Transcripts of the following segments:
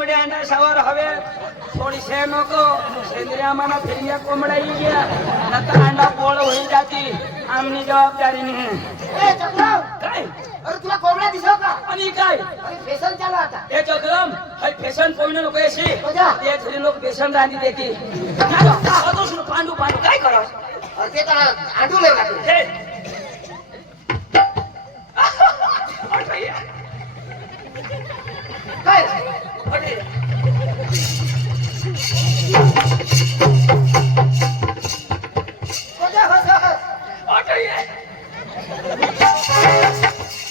कोंबड्या अंडा शावर हवे थोडी शे नको सेंद्रिया मना फिरिया कोंबड्या येईल नंतर अंडा पोळ होईल जाती आमनी जबाबदारी नाही ए चक्रम काय अरे तुला कोंबड्या दिसव का आणि काय फॅशन चालू आता हे चक्रम हाय फॅशन कोण लोक येशी बजा ते थोडी लोक फॅशन रांदी देती अदोस पांडू पांडू काय करा अरे ते तर आडू नाही लागले हे काय अरे बजा बजा अरे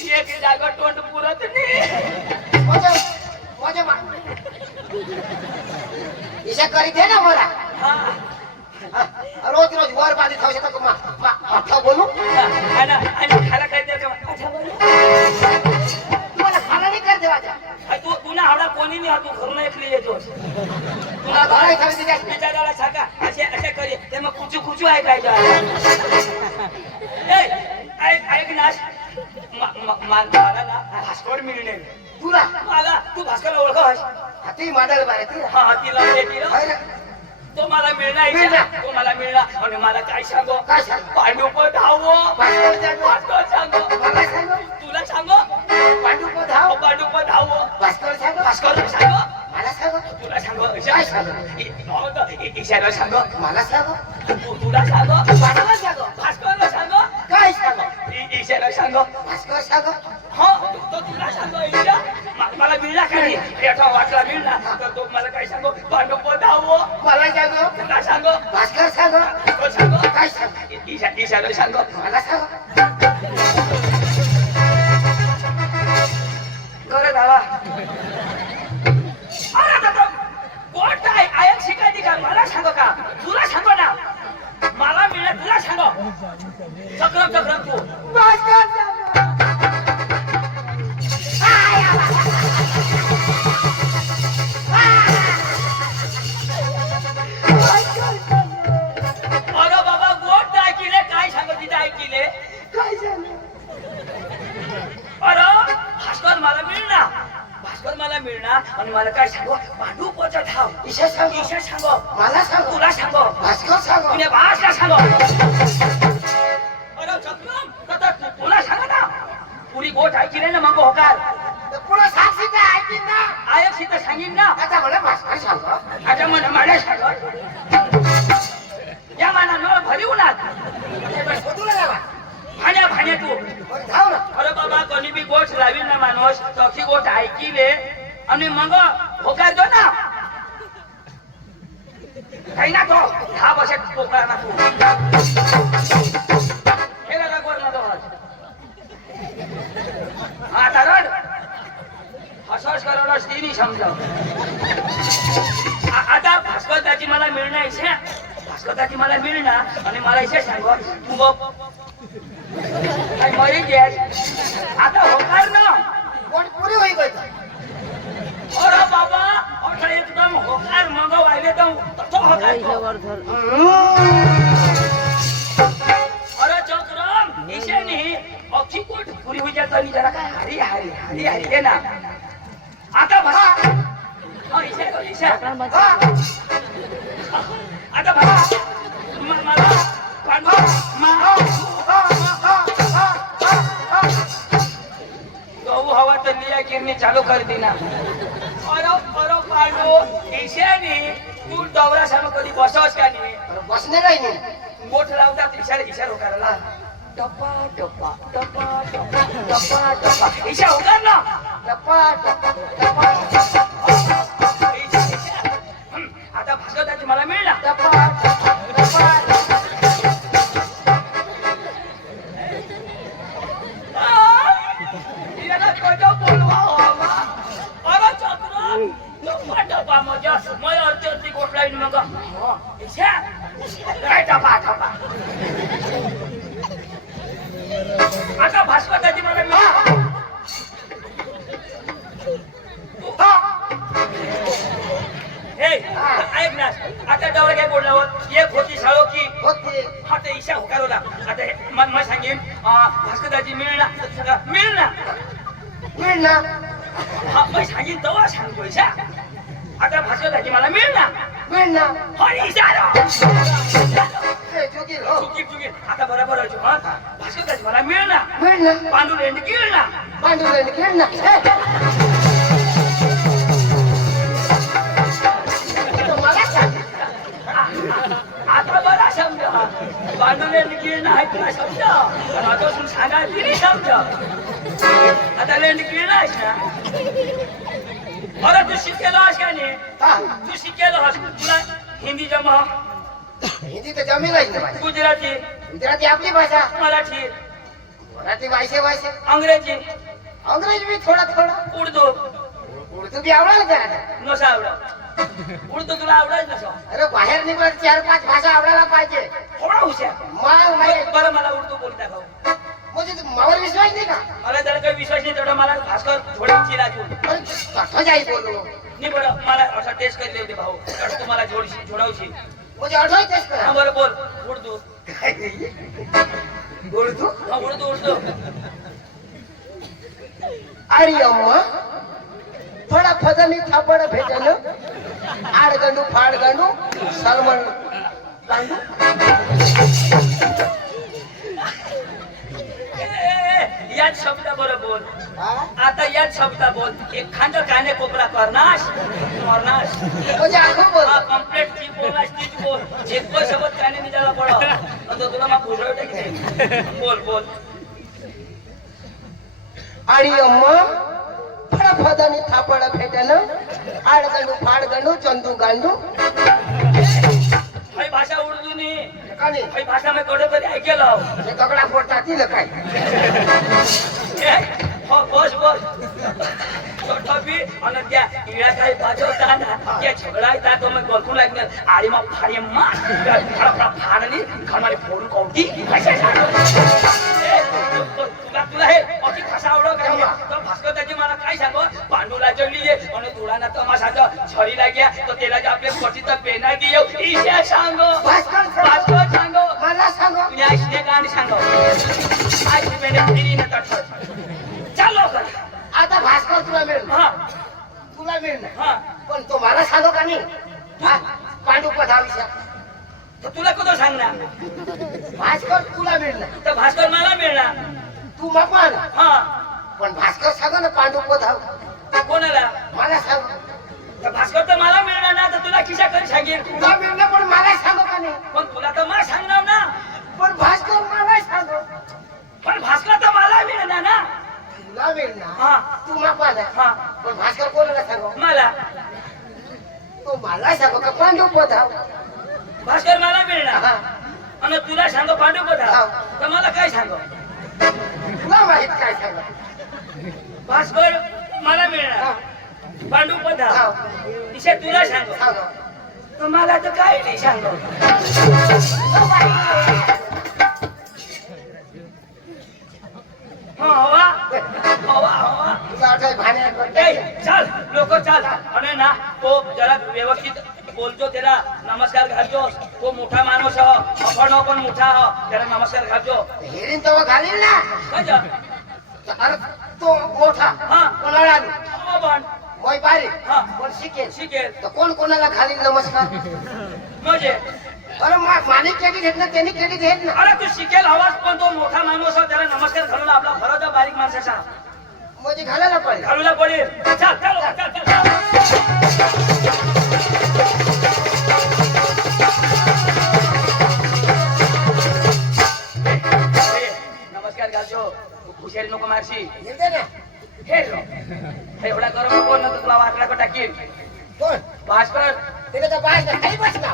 ये के जागा तोंड पुरत नाही बजा बजा मा इशा करी दे ना मला रोज रोज वर बांधी थाव शकतो मा बोलू आणि खाला काय द्यायचं अच्छा बोलू तुम्हाला खाना नाही कर देवाचा तू तुला आवडा कोणी नाही तू घरून ऐकली येतो तुला घरा इथं दिल्या विचारायला सांगा असे असे करी ते मग कुचू कुचू ऐकायचं ए ऐक ना मला ना भास्कर मिळणे तुला मला तू भास्करला ओळखस हाती मादाल बारे तू हा तिला तो मला मिळणार तो मला मिळणार आणि मला काय सांगो काय सांग पांडू पण धावो भास्कर सांगो मला सांग तुला सांगो पांडू को धाव पांडू पण धावो भास्कर सांग भास्कर सांगो मला सांग तुला सांगो काय सांग ईशाला सांगो मला सांग तुला सांगो मला सांग भास्करला सांगो काय सांग ईशाला सांगो भास्कर सांग हो तो तुला सांगो ईशा मला मिळला का नाही एका वाटला मिळला तर तो मला काय सांगो पांडू पण धावो मला सांग तुला सांगो भास्कर सांग तो सांगो काय सांग ईशाला सांगो मला सांग करे दादा अरे दादा कोण काय आयक शिकायची का मला सांगो का तुला सांगो ना मला मिळेल तुला सांगो चक्रम चक्रम तू भास्कर अरे बाबा गोट ऐकिले काय सांगो तिथे ऐकिले काय सांग अरे भास्कर मला मिळणार आणि मला काय सांगो पांडू पोचा धाव ईशा सांग ईशा सांगो मला सांग तुला सांगो भास्कर सांग तुझ्या भाषला सांगो अरे चक्रम दादा तुला सांग ना पुरी गोट ऐकिले ना मग होकार पुढे साक्षी काय ऐकीन ना आयक सीता सांगीन ना आता मला भास्कर सांग आता मला सांगो या माना न भरी उन्हात तुला जावा भाण्या तू धाव ना अरे बाबा कोणी बी गोठ लावील ना माणूस तशी गोठ ऐकिले आणि मग होकार दो ना काही ना तो 10 वर्षात पोकळा ना तू हे दादा गोर ना तो आता रड हसस करोड स्त्रीनी समजाव आता भास्करताची मला मिळणार इशा भास्करताची मला मिळणार आणि मला इशा सांगो तू बघ काय मरी गॅस आता होकार ना कोण पुरी होई गई अरे बाबा अरे एकदम होकार मग वाहिले तर तो होकार अरे चक्रम ईशानी अक्षी कोट पुरी होई जात आणि जरा काय हरी हरी हरी हरी दे ना आता भा हा ईशा आता भा मला पांडू गहू हवा तर लिया किरणी चालू कर दी ना अरे पांडू ईशानी तू डवरा साम कधी बसवस का नाही बसणे काही नाही मोठ लावतात इशारा करायला टप्पा टप्पा टप्पा टप्पा टप्पा टप्पा इशा होणार ना टप्पा टप्पा आता भास्करताची मला मिळणार टप्पा टप्पा आता भास्करताची मला ऐक ना आता डवळ काय बोलल्यावर एक होती शाळो की होते हा ते ईशा होकारवला आता मला सांगेन भास्करताची मिळणार मिळणार हा मग सांगेन तेव्हा सांगतो ईशा आता भाषणाची मला मिळणार मिळ ना हरी सारो ए, जोगीर, हो. चुकी आता बरोबर आहे हा भाषणाची मला मिळणार मिळ ना पांडुरेंड गिळणार पांडुरंग खेळ ना मला सांग आता बरा समज पांडुरेंड गिळणं आहे तुला समज माझ्यापासून सांगा तिने समज आता लेंड गिळणं आहेस ना बरं तू शिकेलो आहेस का नाही हा तू शिकेलो आहेस तुला हिंदी जमा हिंदी तर जमी नाही ना भाषा गुजराती गुजराती आपली भाषा मराठी मराठी भाषे अंग्रेजी अंग्रेजी भी थोडा उर्दू उर्दू भी आवडेल जरा नसा आवडत उर्दू तुला आवडत नसा अरे बाहेर निघत 4-5 भाषा आवडायला पाहिजे थोडा हुशार बरं मला उर्दू बोलता भाऊ म्हणजे मावर विश्वास नाही का मला जरा काही विश्वास नाही तेवढा मला भास्कर थोडी राजू अरे कठो जाई बोललो नाही बरं मला असा टेस्ट करले होते भाऊ तर तुम्हाला जोडावशी म्हणजे अठो टेस्ट हा करा बरं बोल उर्दू उर्दू हा उर्दू अरे अम्मा थोडा फजनी थापड भेटल आडगंडू फाडगंडू सलमन गांडू याच शब्द बरं बोल हा? आता याच शब्द बोल एक खांड काने कोपरा करनाश मरनाश म्हणजे आखो बोल हा कंप्लीट चीज बोलनाश चीज बोल एक पण शब्द काने निघाला पडो तो तुला मग पुढे टाकी बोल आणि अम्मा थोडा फजनी थापड भेटल आडगंडू फाडगंडू चंदू गांडू भाई भाषा उर्दू नी का नाही भाई भाषा में कड़े कधी ऐकेलो हे दगडा फोडता तिला काय हो बस छोटी आणि त्या इळ्या काही बाजवता ना त्या झगडायता तो मग बोलकू लागणार आडी मग फाडी मार फाडणी खमारी फोडून कोणती तुला हे अशी भाषा आवडत का तर भास्कर त्याची मला काय सांगो पांडूला चढली आणि तुळाना तमाशाचा छरीला घ्या तर त्याला आपले पटीचा पेना घेऊ ईशा सांगो भास्कर सांगो मला सांगो तुम्ही ऐकले गाणी सांगो आई पेने फिरी ना तट चाल लवकर आता भास्कर तुला मिळेल हा तुला मिळणार हा पण तो मला सांगो का नाही हा? पांडू पधाविषय तर तुला कुठं सांगणार भास्कर तुला मिळणार तर भास्कर मला मिळणार तू मपान हा पण भास्कर सांगो ना पांडू पधाव कोणाला मला सांग तर भास्कर तर मला मिळणार ना तर तुला खिशा कधी सांगेल तुला मिळणार पण मला सांगो का नाही पण तुला तर मला सांगणार ना पण भास्कर मला सांगो पण भास्कर तर मला मिळणार ना तुला मिळणार हा तू मपान हा पण भास्कर कोणाला सांगो मला तो मला सांगो का पांडू पधाव भास्कर मला मिळणार हा आणि तुला सांगो पांडू पठा तर मला काय सांगो तुला माहित काय सांगो भास्कर मला मिळणार पांडू पठा हा. तिथे तुला सांगो सांगो तर मला तर काही नाही सांगो हा हवा तुला आठवय भाण्यात ए, चाल लोक चाल आणि ना तो जरा व्यवस्थित बोलतो त्याला नमस्कार घालतो तो मोठा माणूस आपण पण मोठा त्याला नमस्कार घालतो हेरीन तेव्हा घालील ना कशा अरे तो मोठा हा. कोणाला पण मोय बारीक हा. पण शिकेल शिकेल तर कोण कोणाला घालील नमस्कार म्हणजे अरे मानिक केली घेत ना त्यांनी केली घेत ना अरे तू शिकेल हवाच पण तो मोठा माणूस त्याला नमस्कार घालून आपला फरज बारीक माणसाचा म्हणजे घालायला पाहिजे घालूला पडेल चल चल चल चल नमस्कार घालतो हुशारी नको मारशी येते ना हे एवढा करू नको ना तुला वाटला का टाकीन कोण भास्कर तिने तर पाहिजे काही बसला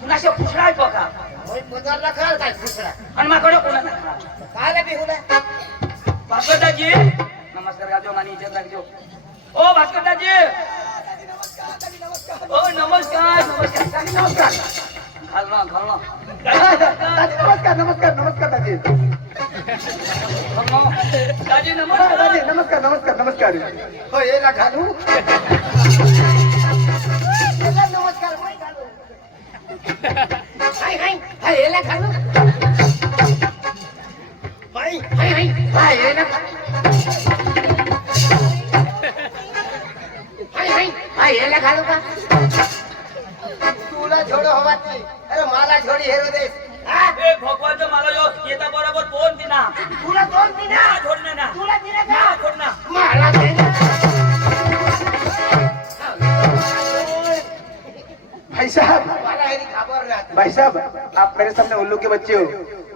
तुला पुसळा आहे बघा मोय बजारला खाल काय दुसरा आणि माकडं कोणाला काय बिहुला भास्करदाजी नमस्कार घालतो आणि इज्जत राखજો ओ भास्करदाजी ओ नमस्कार नमस्कार नमस्कार घालना नमस्कार नमस्कार नमस्कार दादी दाजी नमस्कार दादी नमस्कार नमस्कार नमस्कार हो ये ना घालू नमस्कार हाय हाय हाय ये ना घालू हाय हाय हाय हाय ये ना हाय हाय हेला घालू का तुला झोड हवा ती अरे मला झोडी हेरू देस हा? ए भगवान मला जो येता बरोबर दोन दिना तुला दोन दिना छोडणे ना तुला दिना का मला छोड ना मला दे ना. भाई साहब मला हेरी खबर राहत भाई साहब आप मेरे सामने उल्लू के बच्चे हो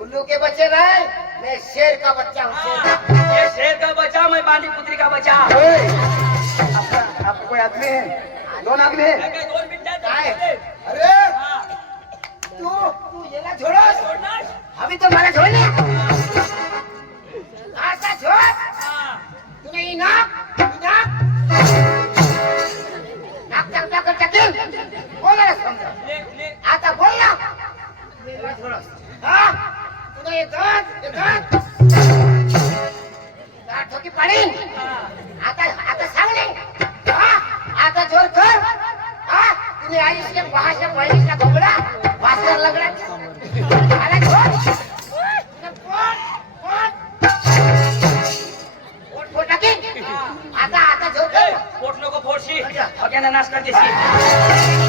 उल्लू के बच्चे नहीं मैं शेर का बच्चा हूँ शेर का। ये शेर का बच्चा मैं बांधी पुत्री का बच्चा ओए, आपका कोई आदमी है दोन आदमी है काय दोन मिनिटात काय? जाऊ दे. अरे हा. तू याला झोडस सोडणार? अभी तो मला झोडले आता झोड हा. तुम्ही नाक टाक टाकेल कोणाला समजा ले ले आता बोल ना याला झोडस हा तुला हे दात ठोकी पाडीन आता सांग नाही हा आता जोर कर हा तुम्ही आयुष्य भाषा पहिलीचा घोगडा भास्कर लगडा आला झोड पोट टाकीन आता झोड ए, कर पोट नको फोडशी हक्यानं नाश करतेशी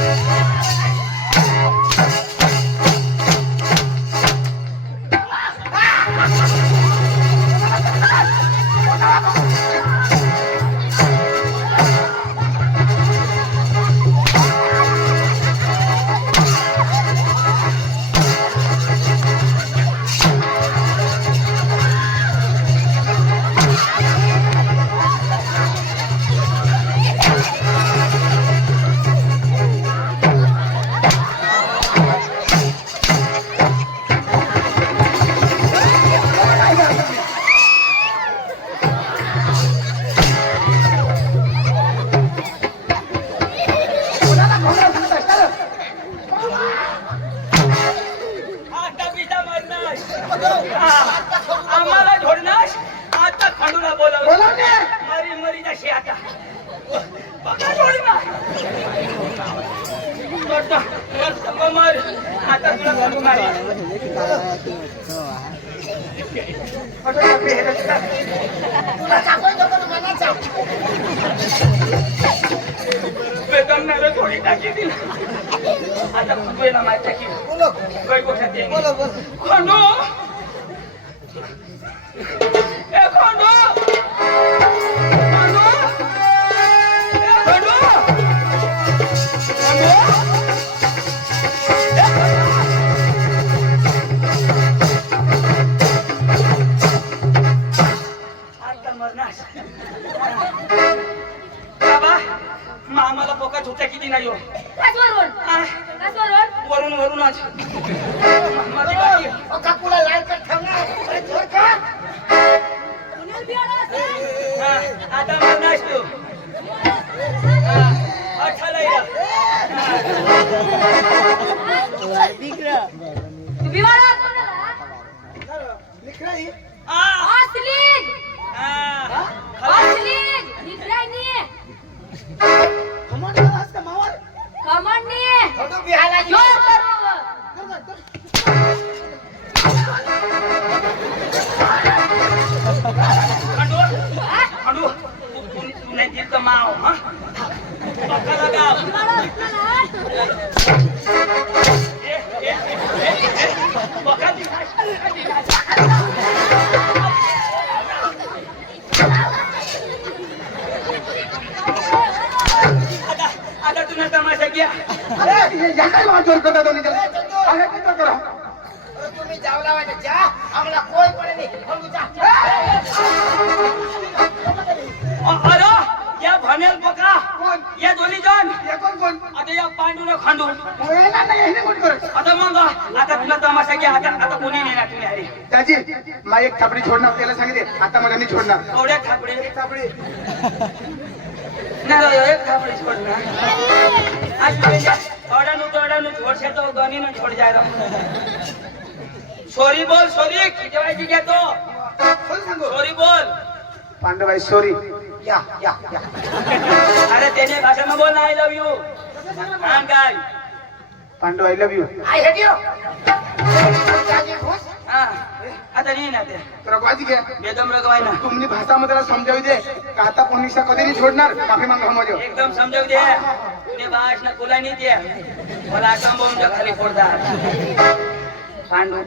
आता बिटा मारणार हा. आम्हाला झोडणार आता खंडूला बोलव बोलावणे. मरी मरी जशी आता बघा झोडणार मर आता तुला खंडू मारी तुला चापल नको मला चाप बेदमनार थोडी टाकी दिली आता खंडूला मार टाकी बोलो काही गोष्ट ते बोलो खंडू ए खंडू खंडू ए खंडू आता मरणार बाबा मामाला पोका झोट्या किती नाही हो वरून वरून आज माझी बाकी आहे. काकुला लाल कर ठेवणार अरे झोड कर हा, आता मरणार तू अठ्ठाला या थोडं बिहाला खंडू खंडू तू नाही दिल तर माव हा पक्का लगाव पक्का आता तुला तमाशा घ्या अरे या काय मारजोड करता दोन्ही जण? अरे काय करा तुम्ही जावला वाटे जा आम्हाला कोई पडे नाही खंडू जा अरे या भनेल पका कोण या दोन्ही जण या कोण आता या पांडूला खांडू येणार नाही हे कोण करत आता मग आता तुला तमाशा घ्या आता कोणी नेणार तुम्ही अरे त्याची मा एक थापडी छोडणार त्याला सांगितले आता मला मी छोडणार कवड्या खापडे थापडी नाही एक खापडे छोडणार आज अडाणू छोडशे तो गणी न छोड जायला सॉरी बोल सॉरी जेवायची घ्या तो कोण सांगू सॉरी बोल पांडुबाई सॉरी या या या अरे त्याने भाषेमध्ये बोल आय लव्ह यू सांग काय Pandu I love you I hate you जागी खुश हा आता नाही ना ते रघवाजी घे बेदम रगवाय ना तुम्ही भाषामध्ये त्याला समजावू दे का आता पोलिसा कधी नाही सोडणार माफी मागा माझ्या एकदम समजावू दे ने बाश ना कोला नाही दे मला आटंबून खाली फोडतात पांडू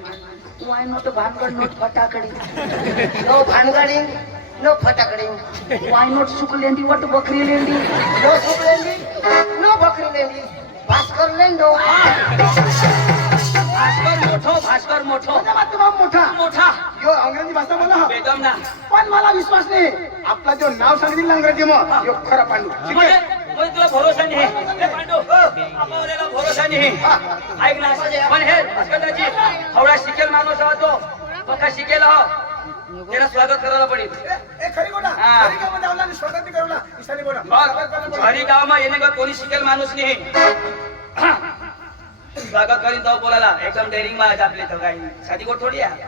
वाय नोट भानगड नोट फटाकडी नो भानगडी नो फटाकडी वाय नोट सुकलेंडी वट बकरी लेंडी नो सुकलेंडी नो बकरी लेंडी भास्कर लेंडो भास्कर मोठो तुम्हा मोठा मोठा यो अंग्रेजी भाषा बोला हा. बेदम ना पण मला विश्वास नाही आपला जो नाव सांगितलं ना अंग्रेजी मग यो खरा पांडू ठीक म्हणजे आहे म्हणजे तुला भरोसा नाही हे पांडू आपल्याला भरोसा नाही ऐक ना पण हे भास्करदाजी थोडा शिकेल माणूस होतो तो का शिकेल हो त्याला स्वागत करायला पडेल ए खरी गोडा हा. खरी गावामध्ये आवला आणि स्वागत बी करूला ईशानी गोडा बघ घरी गावाમાં येणे का कोणी शिकेल माणूस नाही स्वागत करीन तो बोलायला एकदम डेअरिंग માં आपले तर काही साधी गोट थोडी आहे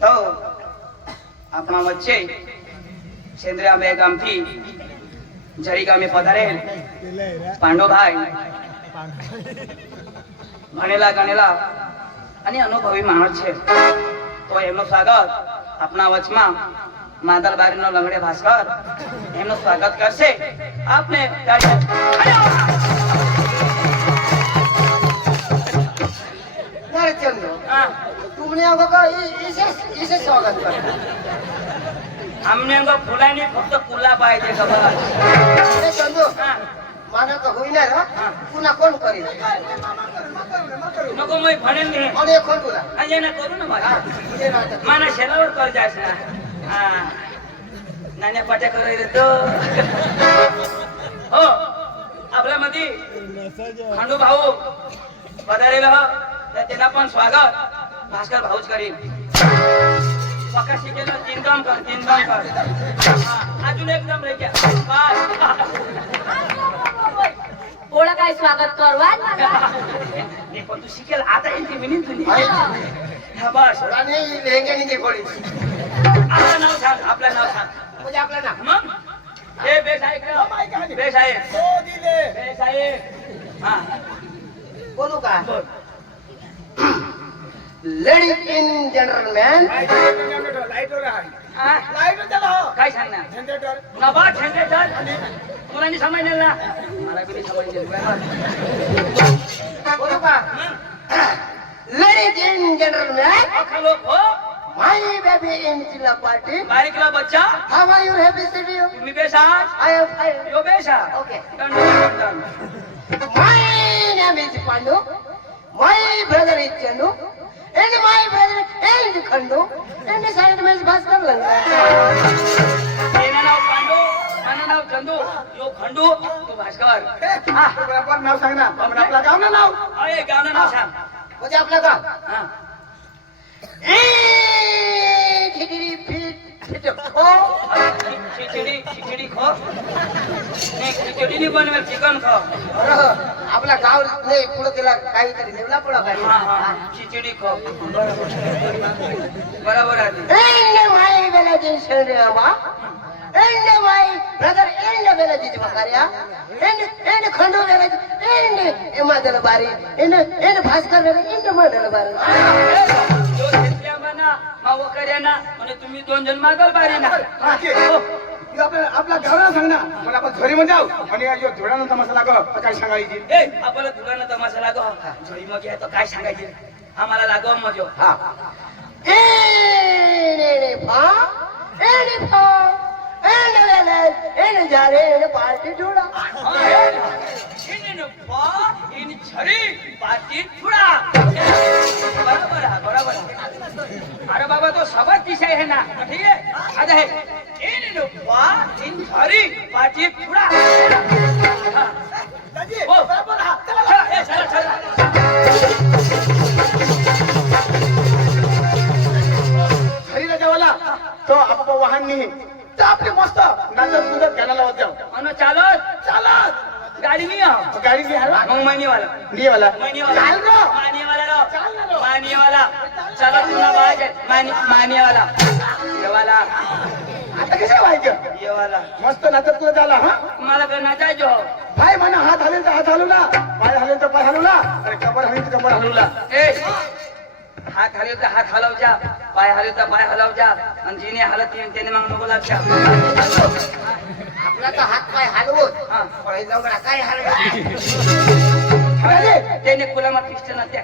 તો આપણા વચ્ચે સેન્દ્રિયા ગામથી જરી ગામે પધારેલ પાંડોભાઈ ભણેલા ગણેલા અને અનુભવી માણસ છે તો એમનું સ્વાગત આપણા વચમાં માદલ બારીનો લંગડે ભાસ્કર એમનું સ્વાગત કરશે આપને अरे चंदू હા तुमने हमको कहा इसे स्वागत कर અમને ફૂલાની ફક્ત કુલા પાहिजे ખબર अरे चंदू હા माना तो हुई ना पुन्हा कोण करील नको मी म्हणेन नाही आणि कोण तुला अजय ना करू ना मला तुझे नाटक माना शेलावर कर जायस ना हा नाण्या पाट्या करायला तो हो आपल्या मध्ये खंडू भाऊ पधारेला हो तर त्यांना पण स्वागत भास्कर भाऊच करील पक्का शिकेला तीन काम कर हा, अजून एकदम रे क्या ओळख काय स्वागत करवा हे पण तू शिकेल आता येईल ती मिनिट तुझी हा बस आणि लेंगे निघे कोळी आपलं नाव सांग आपलं नाव सांग म्हणजे आपलं ना मग हे बेस आहे का बेस आहे बेस आहे हा बोलू का बोल लेडीज इन जनरलमॅन हा काय सांगणार नवा जनरेटर तुला नाही समजणार ना मला बी नाही समजणार बोलू का लेडीज इन जनरलमॅन अखा लोक हो माय बेबी इन जिल्हा पार्टी बारीकला बच्चा हाव आर यू हॅपी सिटी तुम्ही बेस आहात आय एम फाईन यो बेस आहे okay done. My name is Pandu. My brother is Chandu. And my brother is Khandu. And the side name is Bhaskar Langa. એના નાવ પાંડુ આના નાવ ચંદુ यो खंडू तो भास्कर हा बरोबर नाव सांग ना आपण आपला गाव ना नाव अरे गावना नाव सांग म्हणजे आपलं का हा खिचडी खो नाही खिचडी नाही बनवेल चिकन खा आपला गाव नाही पुढे तिला काहीतरी नेवला पुढं हा हा काही खिचडी खो बरोबर आहे माय बेला जी शरीरावा एंड माय ब्रदर एंड बेला जी बकारिया एंड खंडो बेला जी एंड एमादल बारी एंड भास्कर बेला एंड मंडल बारी जो शेतल्या म्हणा माव कर्याना म्हणजे तुम्ही दोन जण मागल बारी ना हा, के? हे आपला गाव ना सांग ना मला आपण झोरी मध्ये जाऊ आणि यो धुळानंतर मसाला ग काय सांगायची ए आपल्याला तुला तमाशा लागो झोळी मग आहे तर काय सांगायचे आम्हाला लागो मजो हा एंड फा एंड जारे एंड पार्टी जोडा इन छरी पाटी थोड़ा बराबर है बराबर अरे बाबा तो सबक विषय है ना ठीक है आता है इन छरी पाटी थोड़ा बराबर है चला चला झरीला जेवायला तो आपण वाहन नाही तर आपले मस्त नाचत कुदत गाणं लावत जाऊ अन चालत चालत गाड़ी नहीं आओ गाडी नाही हलवा मग मनी वाला नाही वाला मनी चाल वाला रो मानी वाला रो चाल ना रो मानी वाला चलो तुला बाज मानी वाला ये वाला आता आता कशा व्हायचं ये वाला मस्त नाचत तुझं झाला हा मला करना जायचो भाई म्हणा हात हलेल तर हात हलवला पाय हलेल तर पाय हलवला आणि कबर हलेल तर कबर हलवला ए हात हलव तर हात हलवजा पाय हलव तर पाय हलवजा आणि जिने हालत येईन त्याने मग नको लागच्या आपला तर हात पाय हलवून हा. पळी लवडा काय हलवा अरे त्याने कुलामा पिष्ट ना त्या